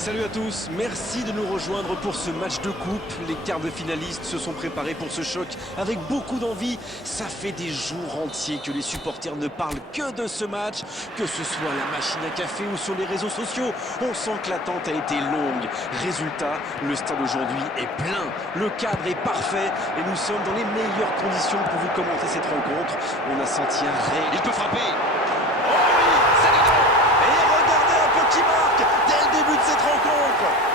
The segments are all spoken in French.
Salut à tous, merci de nous rejoindre pour ce match de coupe. Les quarts de finalistes se sont préparés pour ce choc avec beaucoup d'envie. Ça fait des jours entiers que les supporters ne parlent que de ce match, que ce soit à la machine à café ou sur les réseaux sociaux. On sent que l'attente a été longue. Résultat, le stade aujourd'hui est plein, le cadre est parfait et nous sommes dans les meilleures conditions pour vous commenter cette rencontre. On a senti un réel... Il peut frapper. Oh oui, c'est dedans. Et regardez un peu qui marque dès le début de cette rencontre.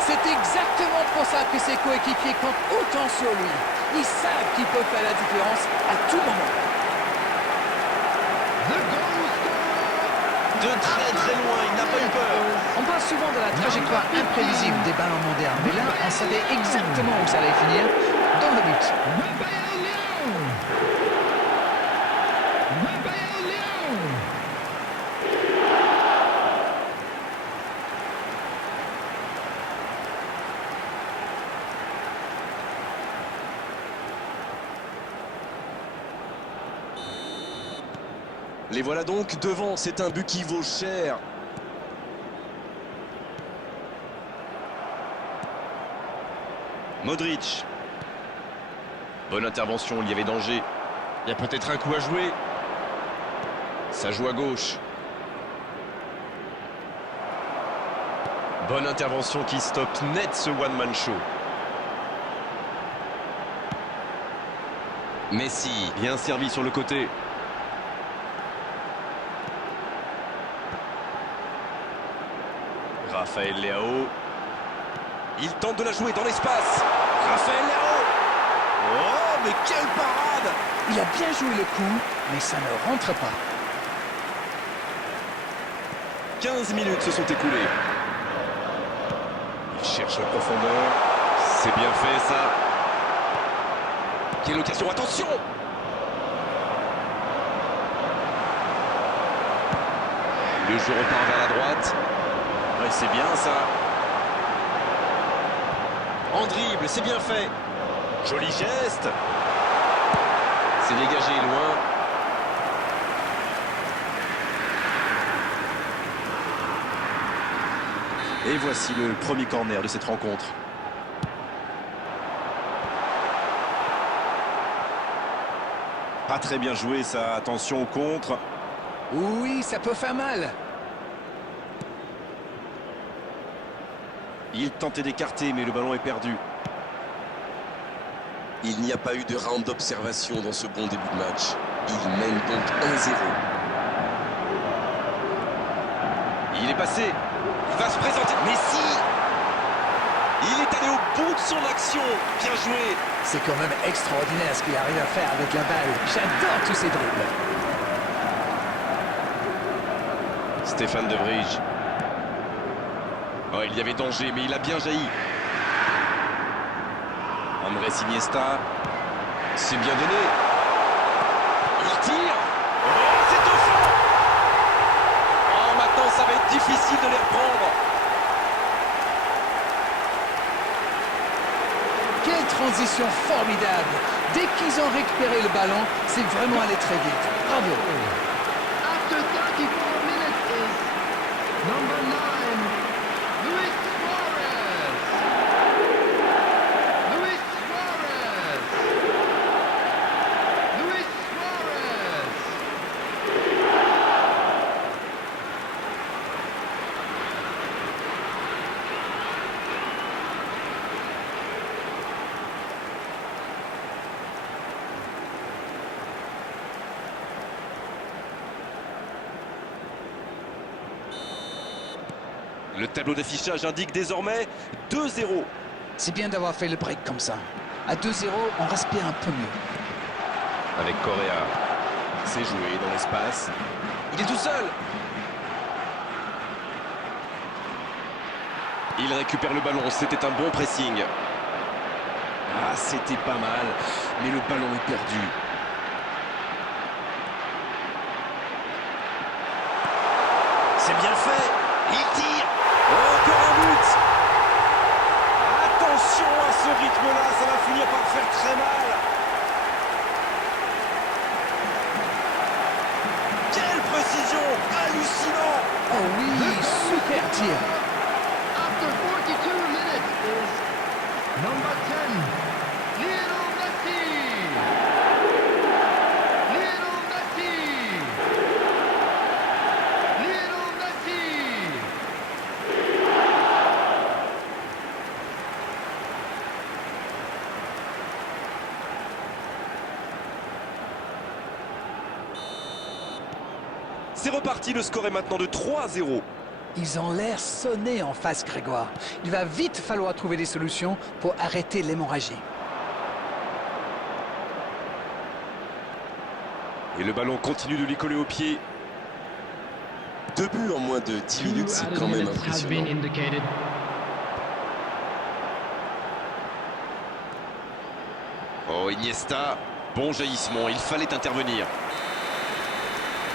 C'est exactement pour ça que ses coéquipiers comptent autant sur lui. Ils savent qu'il peut faire la différence à tout moment. De très très loin, il n'a pas eu peur. On parle souvent de la trajectoire imprévisible des ballons modernes, mais là, on savait exactement où ça allait finir, dans le but. Les voilà donc devant, c'est un but qui vaut cher. Modric. Bonne intervention, il y avait danger. Il y a peut-être un coup à jouer. Ça joue à gauche. Bonne intervention qui stoppe net ce one-man show. Messi, bien servi sur le côté. Raphaël Leao. Il tente de la jouer dans l'espace. Raphaël Leao. Oh, mais quelle parade! Il a bien joué le coup, mais ça ne rentre pas. 15 minutes se sont écoulées. Il cherche la profondeur. C'est bien fait, ça. Quelle occasion, attention! Le jeu repart vers la droite. Ouais, c'est bien, ça. En dribble, c'est bien fait. Joli geste. C'est dégagé loin. Et voici le premier corner de cette rencontre. Pas très bien joué, ça. Attention au contre. Oui, ça peut faire mal. Il tentait d'écarter, mais le ballon est perdu. Il n'y a pas eu de round d'observation dans ce bon début de match. Il mène donc 1-0. Il est passé. Il va se présenter. Messi. Il est allé au bout de son action. Bien joué. C'est quand même extraordinaire ce qu'il arrive à faire avec la balle. J'adore tous ces dribbles. Stéphane De Vrij. Oh, il y avait danger, mais il a bien jailli. Andrés Iniesta. C'est bien donné. Il tire. Oh, c'est au fond. Oh, maintenant, ça va être difficile de les reprendre. Quelle transition formidable. Dès qu'ils ont récupéré le ballon, c'est vraiment allé très vite. Bravo. After 34 minutes is number 9, Luis Suarez. Luis Suarez. Luis Suarez. Le tableau d'affichage indique désormais 2-0. C'est bien d'avoir fait le break comme ça. À 2-0, on respire un peu mieux. Avec Correa. C'est joué dans l'espace. Il est tout seul. Il récupère le ballon. C'était un bon pressing. Ah, c'était pas mal. Mais le ballon est perdu. C'est bien fait. Il tire. Encore un but. Attention à ce rythme-là. Ça va finir par faire très mal. Quelle précision. Hallucinant. Oh oui, super tir. After Number 10, Lionel Messi. Lionel Messi. Lionel Messi. C'est reparti, le score est maintenant de 3-0. Ils ont l'air sonnés en face, Grégoire. Il va vite falloir trouver des solutions pour arrêter l'hémorragie. Et le ballon continue de lui coller au pied. 2 buts en moins de 10 minutes, c'est quand même impressionnant. Oh, Iniesta, bon jaillissement, il fallait intervenir.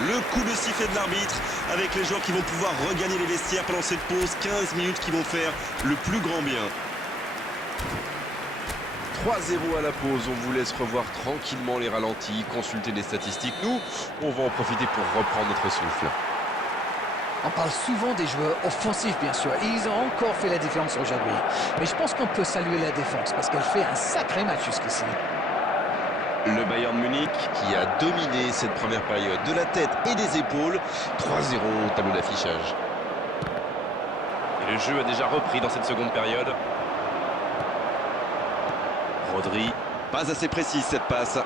Le coup de sifflet de l'arbitre avec les joueurs qui vont pouvoir regagner les vestiaires pendant cette pause. 15 minutes qui vont faire le plus grand bien. 3-0 à la pause, on vous laisse revoir tranquillement les ralentis, consulter les statistiques. Nous, on va en profiter pour reprendre notre souffle. On parle souvent des joueurs offensifs, bien sûr, et ils ont encore fait la différence aujourd'hui. Mais je pense qu'on peut saluer la défense parce qu'elle fait un sacré match jusqu'ici. Le Bayern Munich qui a dominé cette première période de la tête et des épaules. 3-0 au tableau d'affichage. Et le jeu a déjà repris dans cette seconde période. Rodri, pas assez précise cette passe.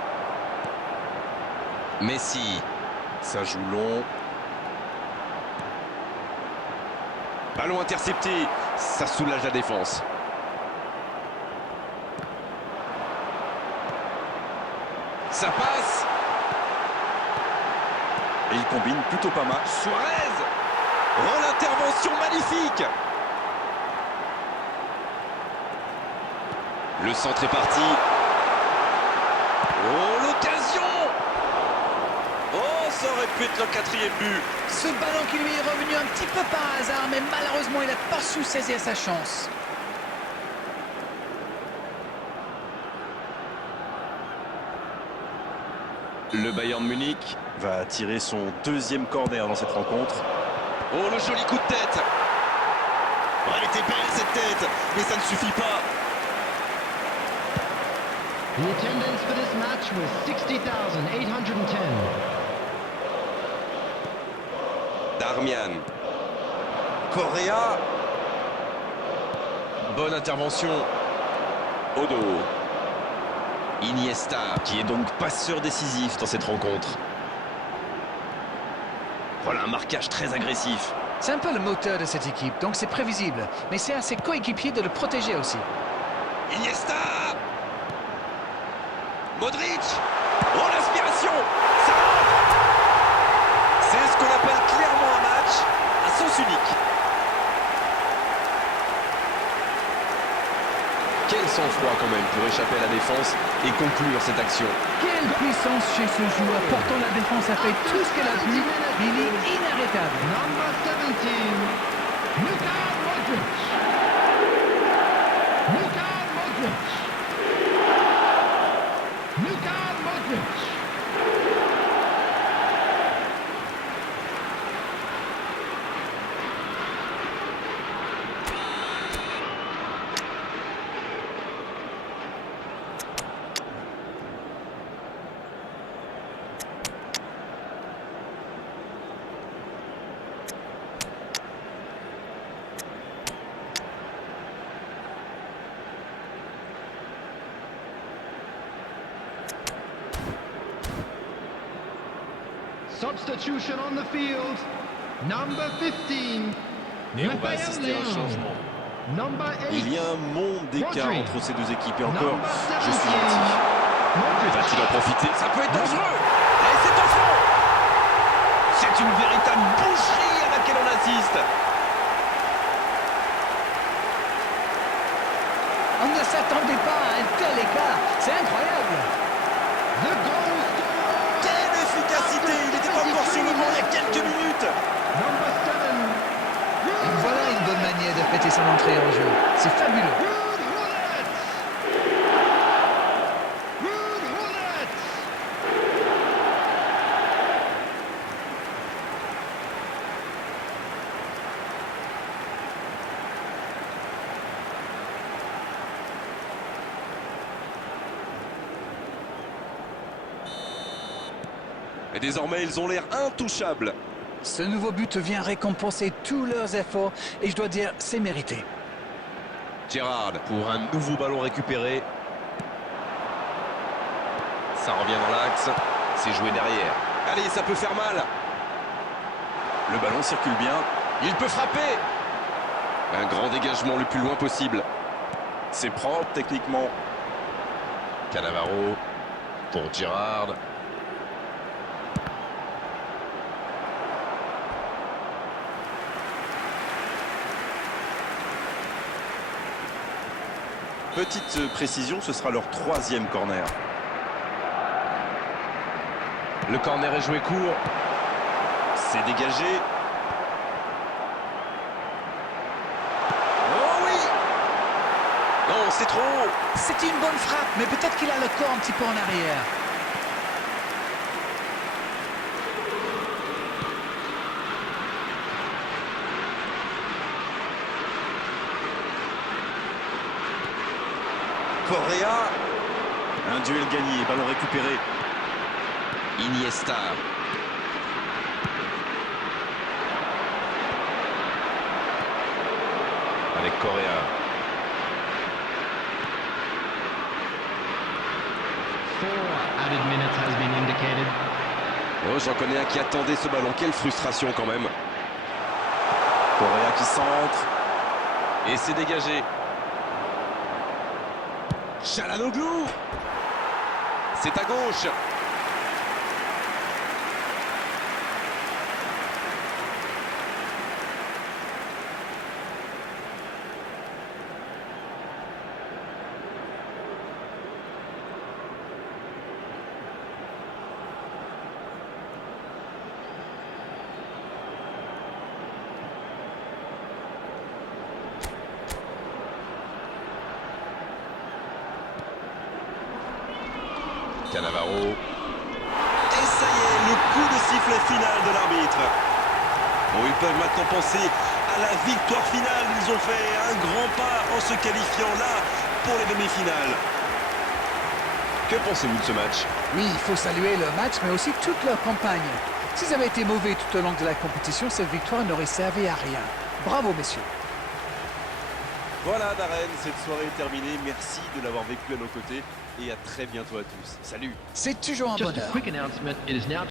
Messi, ça joue long. Ballon intercepté, ça soulage la défense. Ça passe. Et il combine plutôt pas mal. Suarez. Oh, l'intervention magnifique. Le centre est parti. Oh, l'occasion. Oh, ça aurait pu être le 4e but. Ce ballon qui lui est revenu un petit peu par hasard, mais malheureusement, il n'a pas su saisir sa chance. Le Bayern Munich va tirer son 2e corner dans cette rencontre. Oh, le joli coup de tête. Oh, elle était belle cette tête, mais ça ne suffit pas. The attendance for this match was 60,810. Darmian. Correa. Bonne intervention. Odo. Iniesta, qui est donc passeur décisif dans cette rencontre. Voilà un marquage très agressif. C'est un peu le moteur de cette équipe, donc c'est prévisible. Mais c'est à ses coéquipiers de le protéger aussi. Iniesta. Modric. Oh, l'inspiration. Ça rentre. C'est ce qu'on appelle clairement un match à sens unique. Quel sang-froid quand même pour échapper à la défense et conclure cette action. Quelle puissance chez ce joueur. Pourtant, la défense a fait tout ce qu'elle a pu. Il est inarrêtable. Number 17, Luka Modric. Luka Modric. Luka Modric. Substitution on the field. Number 15. Et on va assister à un changement. Number 8. Il y a un monde d'écart Rodri. entre ces deux équipes et encore, Number je suis 17. gentil. Modric. Va-t-il en profiter? Ça peut être dangereux. Et c'est au fond. C'est une véritable boucherie à laquelle on assiste. On ne s'attendait pas à un tel écart. C'est incroyable. The goal scorer. Quelle efficacité. Il était encore sur le banc il y a quelques minutes. Number 7. Et voilà une bonne manière de fêter son entrée en jeu. C'est fabuleux. Ruud Gullit. Ruud Gullit. Et désormais, ils ont l'air intouchables. Ce nouveau but vient récompenser tous leurs efforts et je dois dire, c'est mérité. Gerrard pour un nouveau ballon récupéré. Ça revient dans l'axe. C'est joué derrière. Allez, ça peut faire mal. Le ballon circule bien. Il peut frapper. Un grand dégagement le plus loin possible. C'est propre techniquement. Cannavaro pour Gerrard. Petite précision, ce sera leur 3e corner. Le corner est joué court. C'est dégagé. Oh oui! Non, c'est trop. C'est une bonne frappe, mais peut-être qu'il a le corps un petit peu en arrière. Correa. Un duel gagné, ballon récupéré. Iniesta. Avec Correa. 4 added minutes has been indicated. Oh, j'en connais un qui attendait ce ballon. Quelle frustration quand même. Correa qui centre. Et c'est dégagé. Çalhanoğlu. C'est à gauche. Cannavaro. Et ça y est, le coup de sifflet final de l'arbitre. Bon, ils peuvent maintenant penser à la victoire finale. Ils ont fait un grand pas en se qualifiant là pour les demi-finales. Que pensez-vous de ce match? Oui, il faut saluer leur match, mais aussi toute leur campagne. S'ils avaient été mauvais tout au long de la compétition, cette victoire n'aurait servi à rien. Bravo, messieurs. Voilà, Darren, cette soirée est terminée. Merci de l'avoir vécu à nos côtés et à très bientôt à tous. Salut! C'est toujours un Just a bonheur. quick announcement, it is now